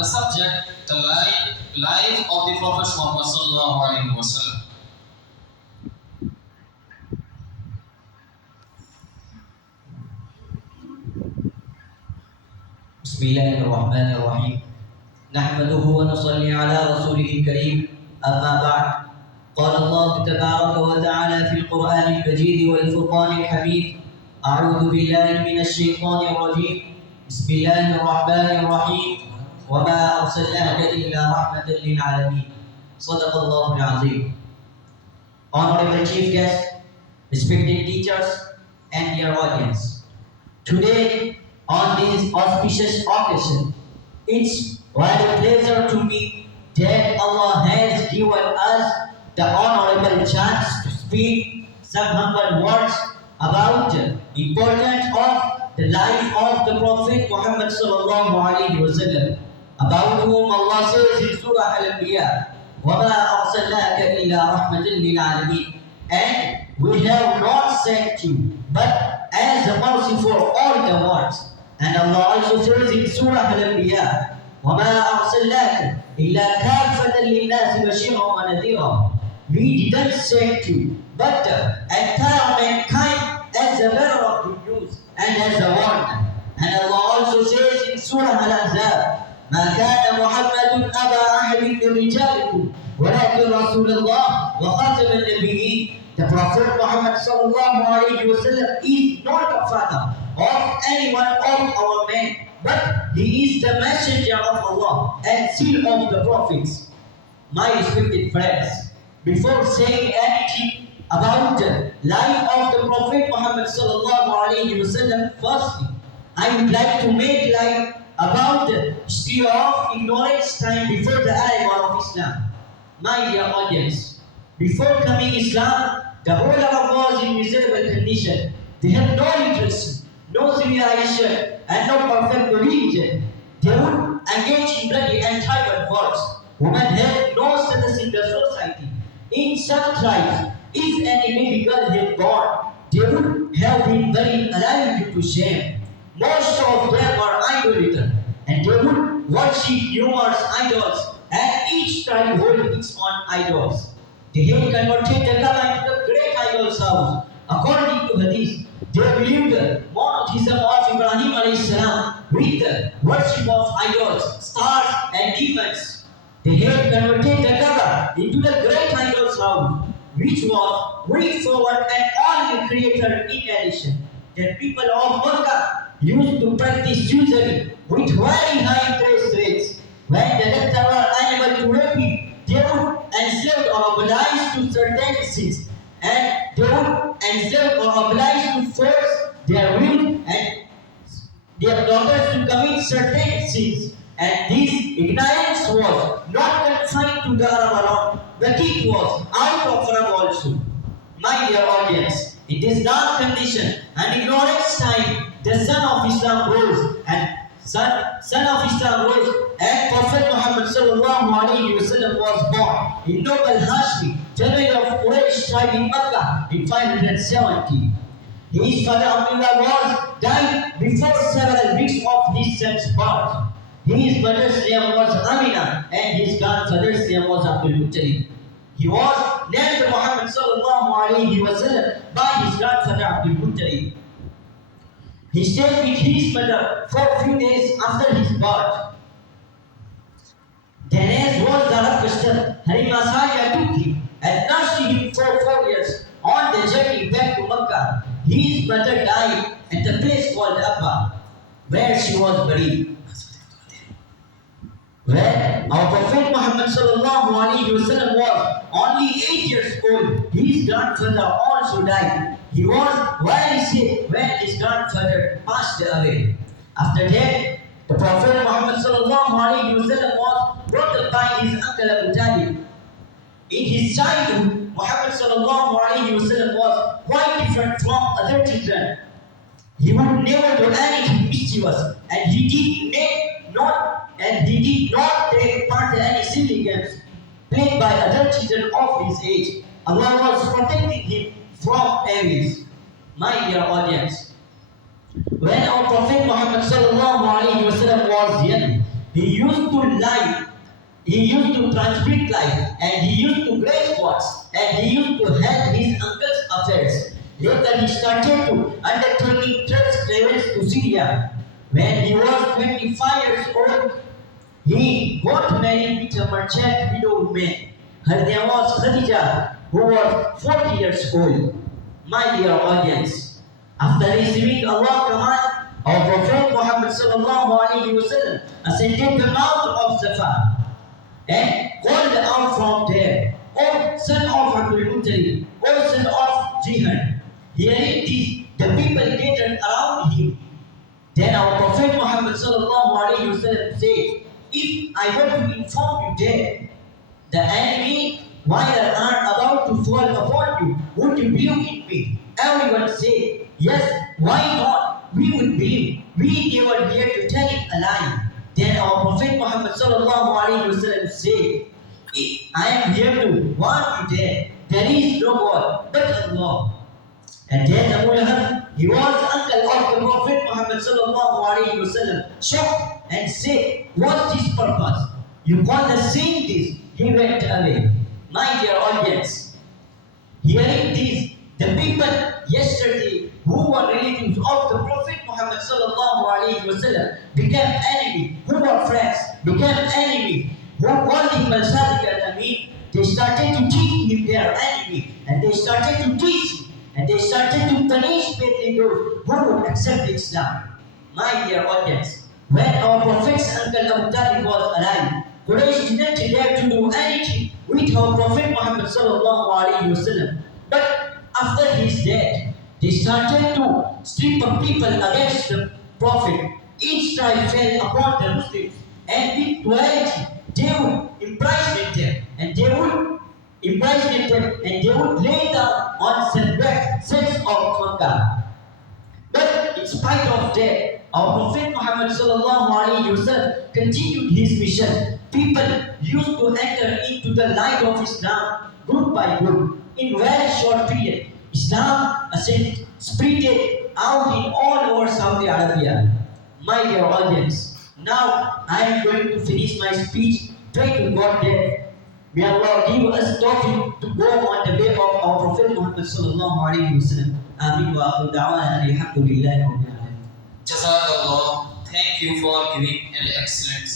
the subject, the life of the Prophet Muhammad sallallahu alaihi wasallam. بسم الله الرحمن الرحيم نحمده ونصلي على رسوله الكريم أما بعد قال الله تبارك وتعالى في القرآن المجيد والفرقان الحميد أعوذ بالله من الشيطان الرجيم بسم الله الرحمن الرحيم وما أرسلناك إلا رحمة للعالمين صدق الله العظيم. Honorable Chief Guest, respected teachers and dear audience, today on this auspicious occasion, it's a pleasure to me that Allah has given us the honorable chance to speak some humble words about the importance of the life of the Prophet Muhammad sallallahu alaihi wasallam, about whom Allah says in Surah Al-Anbiya, وَمَا أَرْسَلْنَاكَ إِلَّا رَحْمَةً لِلْعَالَمِينَ, and we have not sent you but as a mercy for all the worlds. And Allah also says in Surah Al-Anbiya, وَمَا أَرْسَلْنَاكَ إِلَّا كَافَّةً لِلنَّاسِ بَشِيرًا وَنَذِيرًا. We didn't send you but entire mankind as a bearer of good news and as a warner. And Allah also says in Surah Al-Ahzab, ما كان محمد أبا أحد من رجالكم ولكن رسول الله وخاتم النبيين. The Prophet Muhammad sallallahu alaihi wasallam is not the father of anyone of our men, but he is the messenger of Allah and seal of the prophets. My respected friends, before saying anything about the life of the Prophet Muhammad sallallahu alaihi wasallam, firstly, I would like to make light about the history of ignorance time before the arrival of Islam. My dear audience, before coming Islam, the whole Arab was in miserable condition. They had no literacy, no civilization, and no perfect religion. They would engage in bloody and tribal wars. Women had no status in the society. In some tribes, if any baby girl had born, they would have been buried alive due to shame. Most of them were idolater, and they would worship numerous idols, and each tribe held its own idols. They had converted the Kaaba into the great idol's house. According to Hadith, they believed the monotheism of Ibrahim alayhi salam with the worship of idols, stars, and demons. They had converted the Kaaba into the great idol's house, which was way forward and only created in addition. The people of Makkah used to practice usury with very high interest rates. When the debtor were unable to repay, they would enslave or oblige to certain sins, and they would enslave or oblige to force their will and their daughters to commit certain sins. And this ignorance was not confined to the Arab alone, but it was out of Arab also. My dear audience, in this dark condition and ignorance time, the son of Islam rose, and son of Islam rose, and Prophet Muhammad sallallahu alaihi wasallam was born in noble Hashmi, general of Quraysh tribe in Makkah in 570. His father Abdullah was died before several weeks of his son's birth. His mother's name was Amina, and his grandfather's name was Abdul Muttalib. He was named Muhammad sallallahu alaihi wasallam by his grandfather Abdul Muttalib. He stayed with his mother for a few days after his birth. Then, as was the Arab custom, Halima Sadiya took him and nursed him for 4 years. On the journey back to Makkah, his mother died at the place called Abba, where she was buried. When our Prophet Muhammad sallallahu alaihi wasallam was only 8 years old, his grandfather also died. He was very sick when his grandfather passed away. After that, the Prophet Muhammad sallallahu alaihi wasallam was brought up by his uncle Abu Talib. In his childhood, Muhammad sallallahu alaihi wasallam was quite different from other children. He would never do anything mischievous, and he did not take part in any silly games played by other children of his age. Allah was protecting him from enemies. My dear audience, when our Prophet Muhammad sallallahu alaihi wasallam was young, He used to lie. He used to transmit lies, and he used to grace gods, and he used to help his uncle's affairs. Later, he started to undertaking trade travels to Syria. When he was 25 years old, he got married with a merchant widow woman. Her name was Khadija, who was 40 years old. My dear audience, after receiving Allah's command, our Prophet Muhammad sallallahu alaihi wasallam ascended the mount of Safa and called out from there, O son of Abdul Muttalib, O son of Jihad. Hearing this, the people gathered around him. Then our Prophet Muhammad sallallahu alaihi wasallam said, if I were to inform you that the enemy, while are about to fall upon you, would you believe in me? Everyone said, yes, why not? We would believe. We never dare to tell a lie. Then our Prophet Muhammad sallallahu alaihi wasallam said, I am here to warn you that there is no God but Allah. And then Abu Lahab, he was uncle of the Prophet Muhammad sallallahu alaihi wasallam, shocked and said, what's his purpose? You call the saying this? He went away. My dear audience, hearing this, the people yesterday who were relatives of the Prophet Muhammad sallallahu alaihi wasallam became enemy, who were friends, became enemy, who called him al-Sadiq al-Amin. They started to treat him their enemy, and they started to teach him, and they started to punish badly those who would accept Islam. My dear audience, when our Prophet's uncle Abu Talib was alive, Quraysh didn't dare to do anything with our Prophet Muhammad sallallahu alaihi wasallam. But after his death, they started to strip up people against the Prophet. Each tribe fell upon the Muslims, and with cruelty, they would impersonate them, and they would lay down on sets of Makkah. But in spite of that, our Prophet Muhammad sallallahu alaihi wasallam continued his mission. People used to enter into the light of Islam group by group. In very short period, Islam spread out in all over Saudi Arabia. My dear audience, now I am going to finish my speech. Pray to God that may Allah give us tawfiq to go on the way of our Prophet Muhammad sallallahu alaihi wasallam. Amin wa akhiru da'wana alhamdulillahi rabbil alamin. Jazakallah. Thank you for giving an excellent